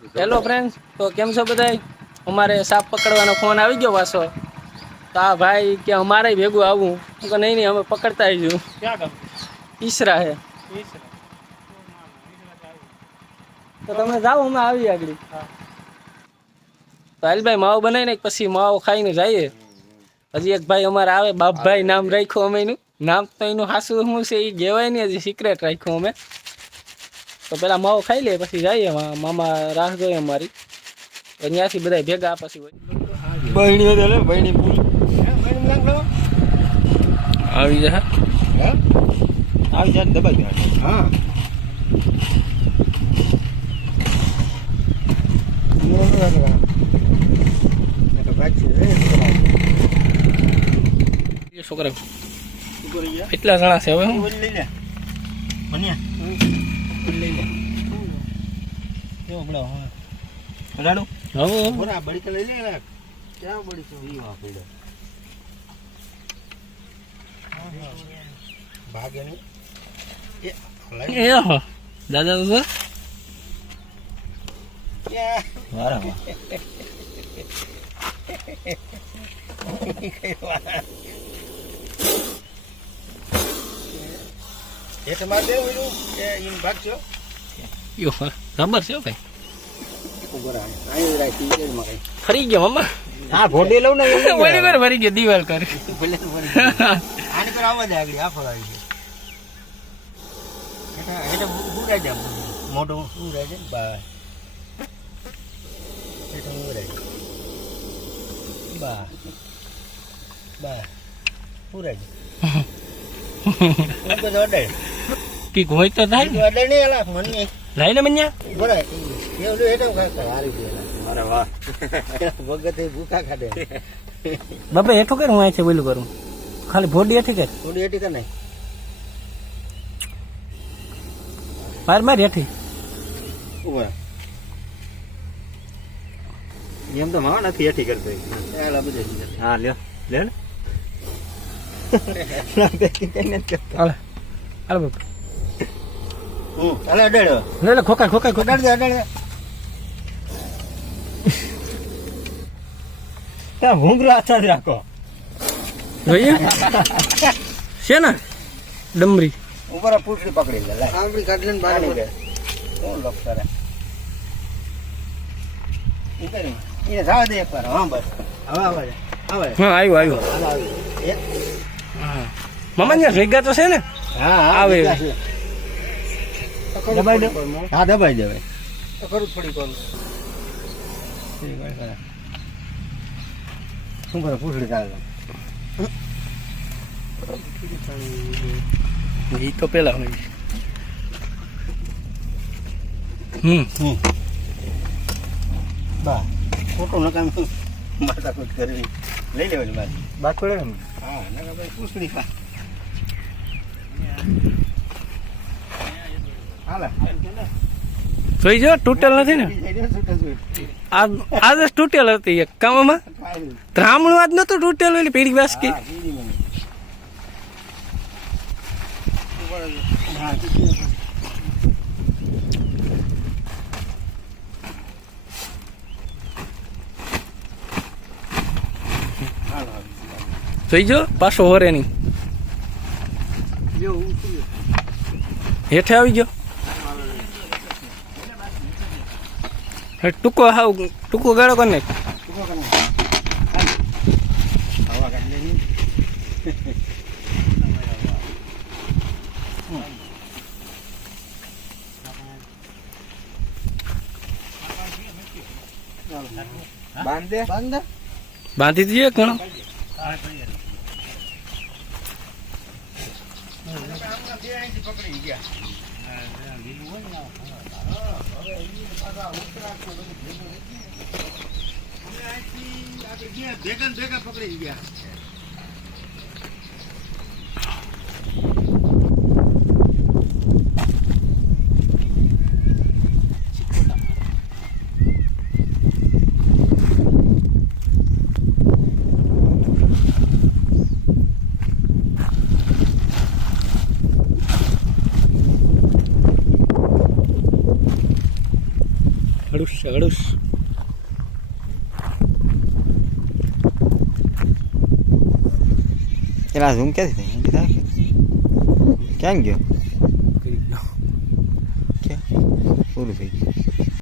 Hello friends, તો કેમ છો બધાય? અમારે સાપ પકડવાનો ફોન આવી ગયો પાછો. તો આ ભાઈ કે અમારે ભેગું આવવું. હું કે નહીં અમે પકડતા આવીશું. ક્યાં ગામ? ઈસરા હે. તો તમે જાઓ, અમે આવી આગળ. તો હાલભાઈ માવો બનાવી ને પછી માવો ખાઈને જઈએ. હજી એક ભાઈ અમારે આવે, બાપભાઈ નામ રાખ્યું અમે એનું. નામ તો એનું હાસું શું છે એ કહેવાય નહીં, હજી સિક્રેટ રાખ્યું અમે. તો પેલા માવો ખાઈ લે પછી જઈએ. મામા રાહ જોઈએ અમારી. ત્યાંથી બધા ભેગા પછી બહેણી હતી બહેણી આવી જાય. આવી જાય દબાઈ હા છોકરા કેટલા જણા છે હવે? લઈ લે મને લઈ લે કેવો બડા હા રાડો હવે બોરા બડી કે લઈ લે ક્યાં બડી છે ઈ વા પડ્યો ભાગે ને એ હો દાદા તો વારા એ તમારે દેવું એનું કે એમ ભાગ છો યો ખબર છે ભાઈ. ફરી ગયો મમ્મા. હા ભોડી લઉં ને ઓલી વાર ફરી ગયો દિવાલ કરે. આની પર આવવા દે આગળ આ ફળ આવી છે એટલે બુરાઈ જાય મોઢું બુરાઈ જાય બા એટલે બુરાઈ બા બા બુરાઈ જાય અડે કી હોય તો થાય ને. અડે નહીં અલા મને લાઈ ને મન્યા બરાય એવું એટલે હારી ગયેલા અરે વાહ ભગત ભૂખા ખાડે બાપા હેઠું કર, હું અહીંથી બોલું કરું. ખાલી ભોડી હેઠી કર. થોડી એટી કર નહીં માર માર હેઠી. એમ તો માં નથી એઠી કરતો હા લ્યો લે ને હાલે હાલે બાપા. હાલે અડાડો લે લે ખોકાય ખોકાય ખોકાય. અડાડે ત્યાં ઘૂંઘરો હાથ રાખો જોઈએ છે ને ડમરી ઉપર પૂછડી પકડી લે આંબડી કાઢી ને બહાર નીકળે કોણ લોક કરે એને જવા દે એકવાર હા બસ હવે આવે આવે હા આવ્યો આવ્યો. મામા ત્યાં ભેગા તો છે ને. હા આવે દબાઈ દે હા દબાઈ દેવાય તો કરું થોડી કોણ શું કરે પૂછડી ચાલે ઈ તો પેલા હોય. બા ખોટું નકામ માતા કુછ કરી લઈ લેવાની મારી બાત પડે ને હા નકા ભાઈ પૂછડી ખા હાલા જોઈ જો તૂટેલ નથી ને. આજ તૂટેલ હતી એક કામમાં. ત્રામણું આજ નતું તૂટેલું એટલે પીડી બાસકી. જોઈ જો પાછો હોરે નહીં હેઠે આવી ગયો. ટૂંકો હાવ ટૂંકો ગાળો કરી નાખ. બાંધી દીધો ઘણો. પકડી ગયા ભેગા ભેગા પકડી ગયા અડુસ્ય હળુસ પેલા ઝૂમ ક્યાંથી થાય ક્યાં ગયો ક્યાં પૂરું થઈ ગયું